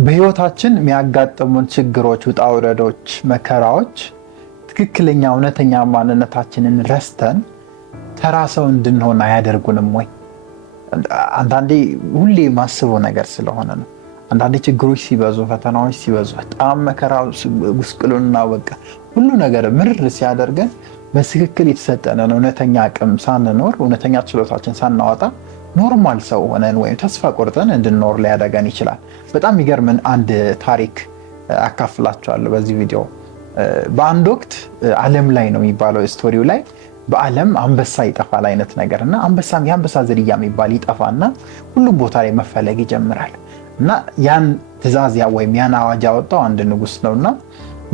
በህይወታችን የሚያጋጥሙን ችግሮች፣ ውጣ ውረዶች፣ መከራዎች ትክክለኛ እውነተኛ ማንነታችንን ረስተን ተራ ሰው እንድንሆን አያደርጉንም ወይ? አንዳንዴ ሁሌ ማስበው ነገር ስለሆነ ነው። አንዳንዴ ችግሮች ሲበዙ፣ ፈተናዎች ሲበዙ፣ በጣም መከራ ጉስቁልና በቃ ሁሉ ነገር ምርር ሲያደርገን በትክክል የተሰጠንን እውነተኛ አቅም ሳንኖር፣ እውነተኛ ችሎታችን ሳናወጣ ኖርማል ሰው ሆነን ወይም ተስፋ ቆርጠን እንድንኖር ሊያደርገን ይችላል። በጣም የሚገርምን አንድ ታሪክ አካፍላችኋለሁ በዚህ ቪዲዮ። በአንድ ወቅት ዓለም ላይ ነው የሚባለው ስቶሪው ላይ በዓለም አንበሳ ይጠፋል አይነት ነገር እና የአንበሳ ዝርያ የሚባል ይጠፋና ሁሉም ቦታ ላይ መፈለግ ይጀምራል። እና ያን ትእዛዝ ወይም ያን አዋጅ ያወጣው አንድ ንጉስ ነውና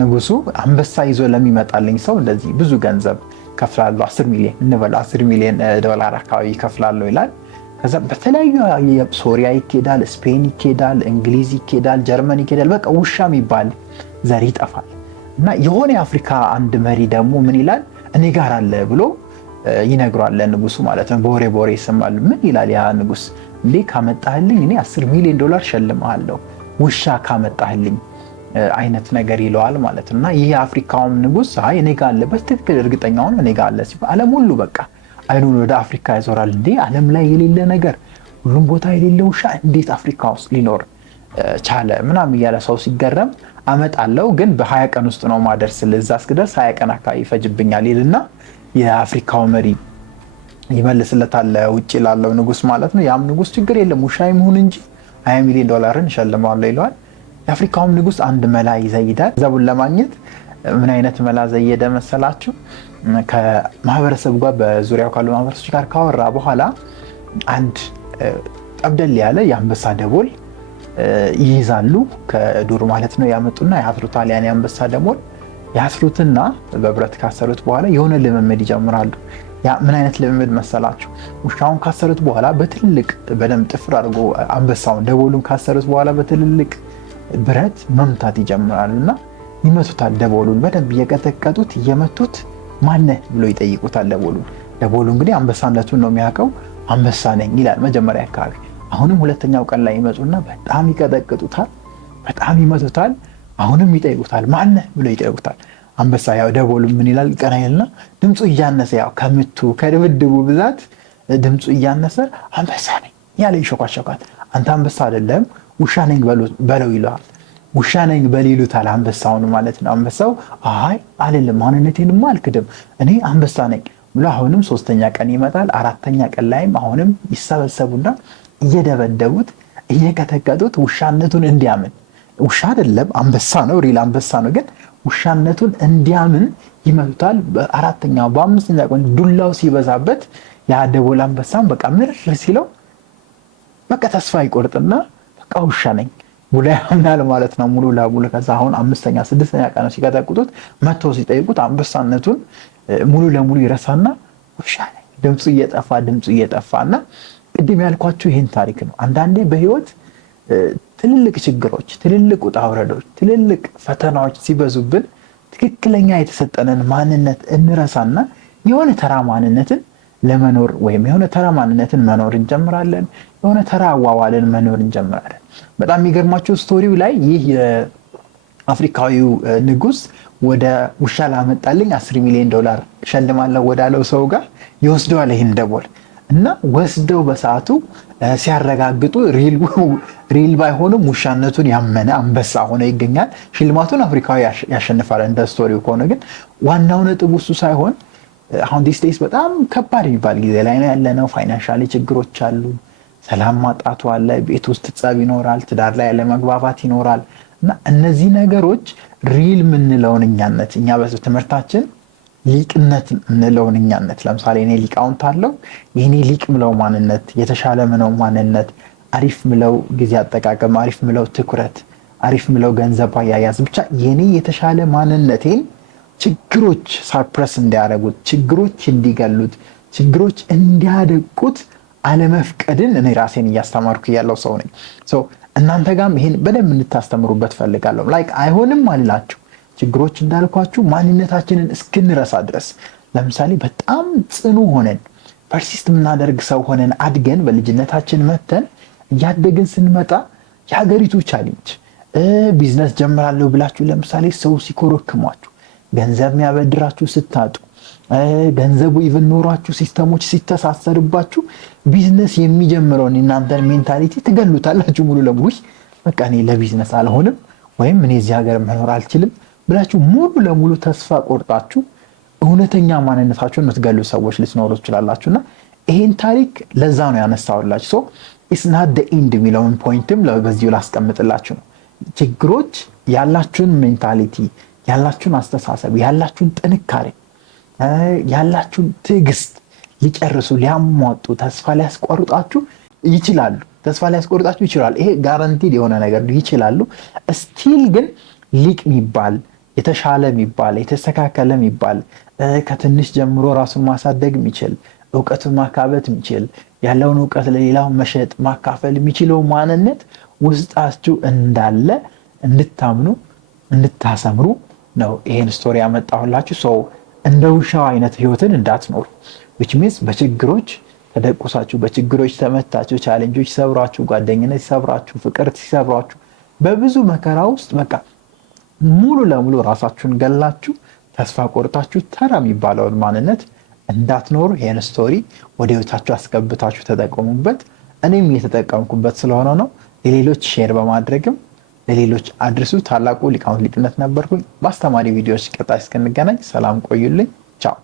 ንጉሱ አንበሳ ይዞ ለሚመጣልኝ ሰው እንደዚህ ብዙ ገንዘብ ከፍላለሁ፣ 10 ሚሊዮን እንበለው፣ 10 ሚሊዮን ዶላር አካባቢ ከፍላለሁ ይላል። ከዛ በተለያዩ ሶሪያ ይኬዳል፣ ስፔን ይኬዳል፣ እንግሊዝ ይኬዳል፣ ጀርመን ይኬዳል። በቃ ውሻ የሚባል ዘር ይጠፋል። እና የሆነ የአፍሪካ አንድ መሪ ደግሞ ምን ይላል? እኔ ጋር አለ ብሎ ይነግሯል ለንጉሱ ማለት ነው። በወሬ ይሰማል። ምን ይላል ያ ንጉስ? እንዴ ካመጣህልኝ እኔ 10 ሚሊዮን ዶላር ሸልምሃለሁ፣ ውሻ ካመጣህልኝ አይነት ነገር ይለዋል ማለት ነው። እና ይህ የአፍሪካውም ንጉስ አይ እኔ ጋር አለ በትክክል እርግጠኛ ሆኖ እኔ ጋር አለ ሲባል ዓለም ሁሉ በቃ አይኑን ወደ አፍሪካ ያዞራል። እንዴ ዓለም ላይ የሌለ ነገር፣ ሁሉም ቦታ የሌለ ውሻ እንዴት አፍሪካ ውስጥ ሊኖር ቻለ ምናምን እያለ ሰው ሲገረም አመጣለሁ ግን በ20 ቀን ውስጥ ነው ማደርስልህ፣ እዛ እስክደርስ 20 ቀን አካባቢ ይፈጅብኛል ይልና የአፍሪካው መሪ ይመልስለታል ውጭ ላለው ንጉስ ማለት ነው። ያም ንጉስ ችግር የለም ውሻ ይሁን እንጂ 20 ሚሊዮን ዶላርን እሸልመዋለሁ ይለዋል። የአፍሪካውም ንጉስ አንድ መላ ይዘይዳል። ገንዘቡን ለማግኘት ምን አይነት መላ ዘየደ መሰላችሁ? ከማህበረሰቡ ጋር በዙሪያው ካሉ ማህበረሰቦች ጋር ካወራ በኋላ አንድ ጠብደል ያለ የአንበሳ ደቦል ይይዛሉ ከዱር ማለት ነው። ያመጡና ያስሩታል። ያን የአንበሳ ደቦል ያስሩትና በብረት ካሰሩት በኋላ የሆነ ልምምድ ይጀምራሉ። ያ ምን አይነት ልምምድ መሰላችሁ? ውሻውን ካሰሩት በኋላ በትልልቅ በደም ጥፍር አድርጎ አንበሳውን ደቦሉን ካሰሩት በኋላ በትልልቅ ብረት መምታት ይጀምራሉና ይመቱታል። ደቦሉን በደንብ እየቀጠቀጡት እየመቱት ማነህ ብሎ ይጠይቁታል። ደቦሉ እንግዲህ አንበሳነቱን ነው የሚያውቀው። አንበሳ ነኝ ይላል መጀመሪያ አካባቢ። አሁንም ሁለተኛው ቀን ላይ ይመጡና በጣም ይቀጠቅጡታል፣ በጣም ይመቱታል። አሁንም ይጠይቁታል ማነህ ብሎ ይጠይቁታል። አንበሳ ያው ደቦሉ ምን ይላል? ቀና ይልና ድምፁ እያነሰ ያው ከምቱ ከድብድቡ ብዛት ድምፁ እያነሰ አንበሳ ነኝ ያለ ይሾካሾካል። አንተ አንበሳ አይደለም ውሻ ነኝ በለው ይለዋል። ውሻ ነኝ በል ይሉታል አንበሳውን ማለት ነው። አንበሳው አይ አይደለም ማንነቴንማ አልክድም እኔ አንበሳ ነኝ ብሎ አሁንም 3ኛ ቀን ይመጣል። 4ኛ ቀን ላይም አሁንም ይሰበሰቡና እየደበደቡት እየቀጠቀጡት ውሻነቱን እንዲያምን፣ ውሻ አይደለም አንበሳ ነው፣ ሪል አንበሳ ነው፣ ግን ውሻነቱን እንዲያምን ይመቱታል። በ4ኛው በ5ኛ ቀን ዱላው ሲበዛበት ያ ደቦል አንበሳም በቃ ምርር ሲለው በቃ ተስፋ ይቆርጥና በቃ ውሻ ነኝ ብሎ ያምናል ማለት ነው ሙሉ ለሙሉ። ከዛ አሁን 5ኛ 6ኛ ቀን ሲቀጠቅጡት መተው ሲጠይቁት አንበሳነቱን ሙሉ ለሙሉ ይረሳና ውሻ ነኝ ድምፁ እየጠፋና ቅድም ያልኳችሁ ይሄን ታሪክ ነው። አንዳንዴ በህይወት ትልልቅ ችግሮች፣ ትልልቅ ውጣ ውረዶች፣ ትልልቅ ፈተናዎች ሲበዙብን ትክክለኛ የተሰጠንን ማንነት እንረሳና የሆነ ተራ ማንነትን ለመኖር ወይም የሆነ ተራ ማንነትን መኖር እንጀምራለን። የሆነ ተራ አዋዋልን መኖር እንጀምራለን። በጣም የሚገርማችሁ ስቶሪው ላይ ይህ የአፍሪካዊው ንጉስ ወደ ውሻ ላመጣልኝ 10 ሚሊዮን ዶላር ሸልማለሁ ወዳለው ሰው ጋር ይወስደዋል ይህን ደቦል እና ወስደው በሰዓቱ ሲያረጋግጡ ሪል ባይሆንም ውሻነቱን ያመነ አንበሳ ሆኖ ይገኛል። ሽልማቱን አፍሪካዊ ያሸንፋል እንደ ስቶሪው ከሆነ። ግን ዋናው ነጥብ እሱ ሳይሆን አሁን ዲስ ዴይስ በጣም ከባድ የሚባል ጊዜ ላይ ነው ያለነው። ፋይናንሻሊ ችግሮች አሉ፣ ሰላም ማጣቱ አለ፣ ቤት ውስጥ ጸብ ይኖራል፣ ትዳር ላይ ያለመግባባት ይኖራል። እና እነዚህ ነገሮች ሪል የምንለውን እኛነት እኛ በትምህርታችን ሊቅነት የምንለውን እኛነት ለምሳሌ እኔ ሊቃውንት አለው የኔ ሊቅ ምለው ማንነት፣ የተሻለ ምለው ማንነት፣ አሪፍ ምለው ጊዜ አጠቃቀም፣ አሪፍ ምለው ትኩረት፣ አሪፍ ምለው ገንዘብ አያያዝ፣ ብቻ የኔ የተሻለ ማንነቴን ችግሮች ሳፕረስ እንዲያደርጉት፣ ችግሮች እንዲገሉት፣ ችግሮች እንዲያደቁት አለመፍቀድን እኔ ራሴን እያስተማርኩ ያለው ሰው ነኝ። እናንተ ጋርም ይሄን በደንብ እንድታስተምሩበት ፈልጋለሁ። ላይክ አይሆንም አልላችሁ ችግሮች እንዳልኳችሁ ማንነታችንን እስክንረሳ ድረስ። ለምሳሌ በጣም ጽኑ ሆነን ፐርሲስት የምናደርግ ሰው ሆነን አድገን በልጅነታችን መተን እያደግን ስንመጣ የሀገሪቱ ቻሌንጅ ቢዝነስ ጀምራለሁ ብላችሁ ለምሳሌ ሰው ሲኮረክሟችሁ፣ ገንዘብ የሚያበድራችሁ ስታጡ፣ ገንዘቡ ኢቭን ኖሯችሁ ሲስተሞች ሲተሳሰርባችሁ ቢዝነስ የሚጀምረውን እናንተን ሜንታሊቲ ትገሉታላችሁ ሙሉ ለሙሉ። በቃ እኔ ለቢዝነስ አልሆንም ወይም እኔ እዚህ ሀገር መኖር አልችልም ብላችሁ ሙሉ ለሙሉ ተስፋ ቆርጣችሁ እውነተኛ ማንነታችሁን የምትገሉ ሰዎች ልትኖሩ ትችላላችሁና ይሄን ታሪክ ለዛ ነው ያነሳውላችሁ። ሶ ኢትስ ናት ዘ ኤንድ የሚለውን ፖይንትም በዚሁ ላስቀምጥላችሁ ነው። ችግሮች ያላችሁን ሜንታሊቲ፣ ያላችሁን አስተሳሰብ፣ ያላችሁን ጥንካሬ፣ ያላችሁን ትዕግስት ሊጨርሱ ሊያሟጡ ተስፋ ሊያስቆርጣችሁ ይችላሉ። ይሄ ጋራንቲድ የሆነ ነገር ይችላሉ። ስቲል ግን ሊቅ የሚባል የተሻለ የሚባል የተስተካከለ የሚባል ከትንሽ ጀምሮ ራሱን ማሳደግ የሚችል እውቀቱን ማካበት የሚችል ያለውን እውቀት ለሌላው መሸጥ ማካፈል የሚችለው ማንነት ውስጣችሁ እንዳለ እንድታምኑ እንድታሰምሩ ነው ይሄን ስቶሪ ያመጣሁላችሁ። ሰው እንደ ውሻው አይነት ህይወትን እንዳትኖሩ which means በችግሮች ተደቁሳችሁ፣ በችግሮች ተመታችሁ፣ ቻሌንጆች ሲሰብሯችሁ፣ ጓደኝነት ሲሰብሯችሁ፣ ፍቅር ሲሰብሯችሁ፣ በብዙ መከራ ውስጥ በቃ ሙሉ ለሙሉ ራሳችሁን ገላችሁ ተስፋ ቆርጣችሁ ተራ የሚባለውን ማንነት እንዳትኖሩ ይሄን ስቶሪ ወደ ህይወታችሁ አስገብታችሁ ተጠቀሙበት። እኔም እየተጠቀምኩበት ስለሆነ ነው። ለሌሎች ሼር በማድረግም ለሌሎች አድርሱ። ታላቁ ሊቃውንት ሊቅነት ነበርኩኝ። በአስተማሪ ቪዲዮዎች ቀጣይ እስክንገናኝ ሰላም ቆዩልኝ። ቻው።